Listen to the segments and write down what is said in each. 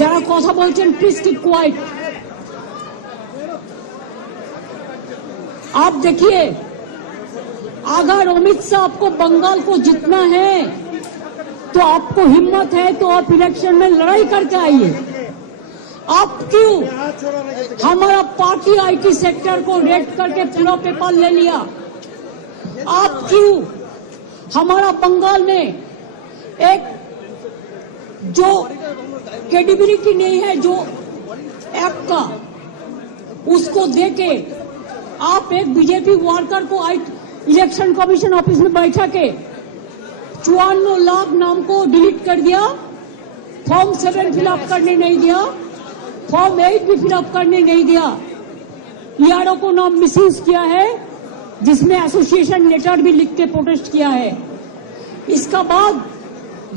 যারা কথা বলছেন প্লিজ কিপ কোয়াইট। आप देखिए, अगर अमित शाह को बंगाल को जीतना है तो आपको हिम्मत है तो आप इलेक्शन में लड़ाई करके आइए। आप क्यों हमारा पार्टी आईटी सेक्टर को रेड करके पूरा पेपर ले लिया? आप क्यों हमारा बंगाल में एक जो क्रेडिबिलिटी नहीं है जो एक्ट का, उसको देके आप एक बीजेपी वर्कर को इलेक्शन कमीशन ऑफिस में बैठा के 54 लाख नाम को डिलीट कर दिया, फॉर्म 7 फिलअप करने नहीं दिया, फॉर्म 8 भी फिलअप करने नहीं दिया, ईआरओ को नाम मिसयूज किया है, जिसमें एसोसिएशन लेटर भी लिख के प्रोटेस्ट किया है। इसका बाद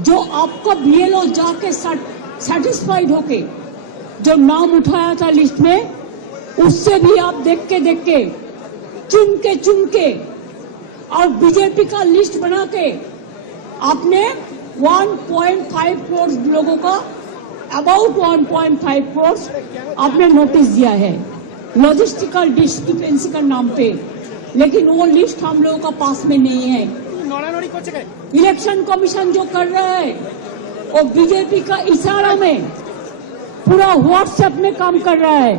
जो आपको बीएलओ जाके सेटिस्फाइड होके जो नाम उठाया था लिस्ट में, उससे भी आप देख के चुन के और बीजेपी का लिस्ट बना के आपने 1.5 करोड़ लोगों का, अबाउट 1.5 करोड़ आपने नोटिस दिया है लॉजिस्टिकल डिस्क्रिपेंसी का नाम पे, लेकिन वो लिस्ट हम लोगों का पास में नहीं है। इलेक्शन कमीशन जो कर रहा है वो बीजेपी का इशारा में पूरा व्हाट्सएप में काम कर रहा है।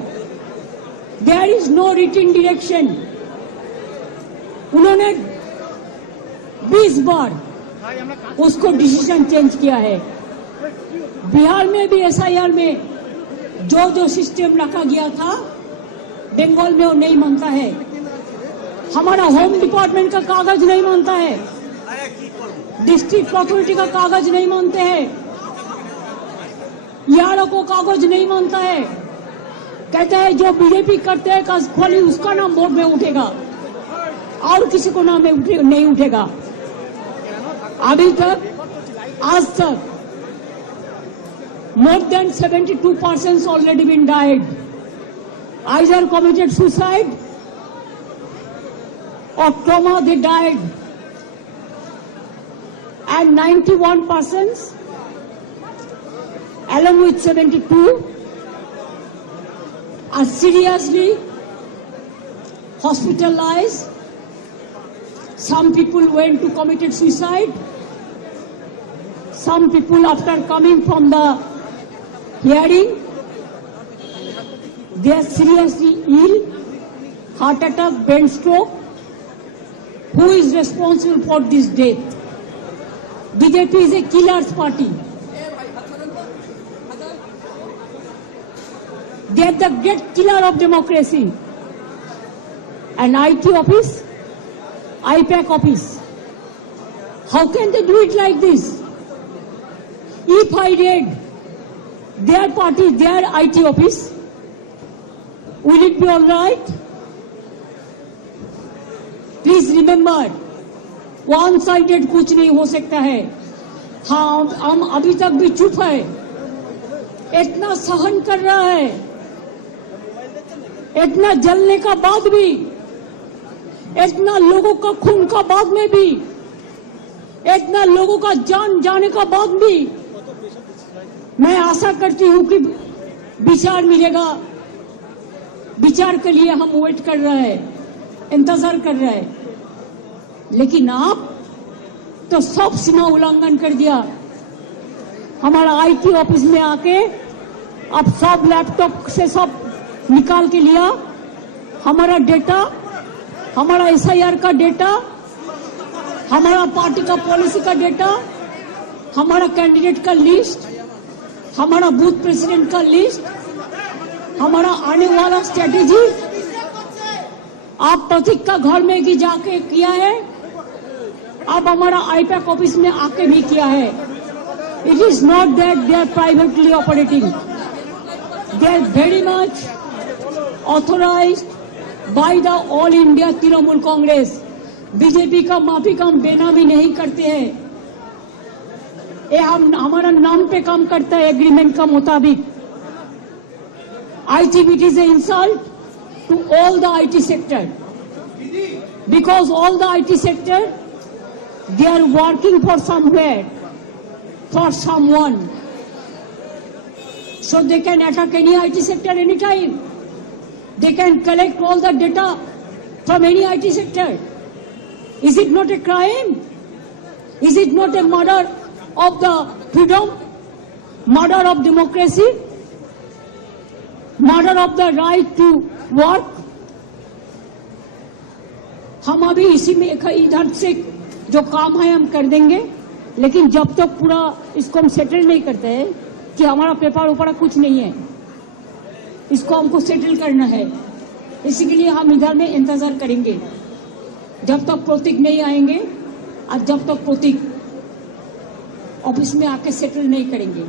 There is no written direction. उन्होंने 20 बार उसको डिसीजन चेंज किया है। बिहार में भी एसआईआर में जो सिस्टम रखा गया था, बंगाल में वो नहीं मानता है। हमारा होम डिपार्टमेंट का कागज नहीं मानता है, डिस्ट्रिक्ट अथॉरिटी का कागज नहीं मानते हैं, ईआरओ को कागज नहीं मानता है। कहते हैं जो बीजेपी करते हैं खाली उसका नाम बोर्ड में उठेगा और किसी को नाम नहीं उठेगा। अभी तक आज तक more than 72% already been died, either committed suicide or trauma they died, and 91% along with 72 are seriously hospitalized. Some people went to committed suicide. Some people after coming from the hearing, they are seriously ill, heart attack, brain stroke. Who is responsible for this death? BJP is a killer's party. They are the great killer of democracy. An IT office, IPAC office. How can they do it like this? If I read their party, their IT office, will it be all right? Please remember, one-sided कुछ नहीं हो सकता है। हाँ, हम अभी तक भी चुप है, इतना सहन कर रहा है, इतना जलने का बाद भी, इतना लोगों का खून का बाद में भी, इतना लोगों का जान जाने का बाद भी मैं आशा करती हूं कि विचार मिलेगा। विचार के लिए हम वेट कर रहे हैं, इंतजार कर रहे हैं, लेकिन आप तो सब सीमा उल्लंघन कर दिया। हमारा आईटी ऑफिस में आके आप सब लैपटॉप से सब निकाल के लिया, हमारा डेटा, हमारा एसआईआर का डेटा, हमारा पार्टी का पॉलिसी का डेटा, हमारा कैंडिडेट का लिस्ट, हमारा बूथ प्रेसिडेंट का लिस्ट, हमारा आने वाला स्ट्रेटेजी आप प्रतीक का घर में भी जाके किया है, अब हमारा आईपैक ऑफिस में आके भी किया है। It is not that they are privately operating, they are very much authorised by the all India Trinamool Congress. BJP का माफी काम बेनामी नहीं करते हैं, ये हमारा नाम पे काम करता है एग्रीमेंट का मुताबिक। ITBT is an insult to all the IT sector, because all the IT sector, they are working for somewhere, for someone. So they can attack any IT sector anytime. They can collect all the data from any IT sector. Is it not a crime? Is it not a murder of the freedom? Murder of democracy? Murder of the right to work? हम अभी इसी में इधर से जो काम है हम कर देंगे, लेकिन जब तक पूरा इसको हम सेटल नहीं करते हैं कि हमारा पेपर ऊपर कुछ नहीं है, इसको हमको सेटल करना है, इसी के लिए हम इधर में इंतजार करेंगे जब तक प्रतीक नहीं आएंगे और जब तक प्रतीक ऑफिस में आके सेटल नहीं करेंगे।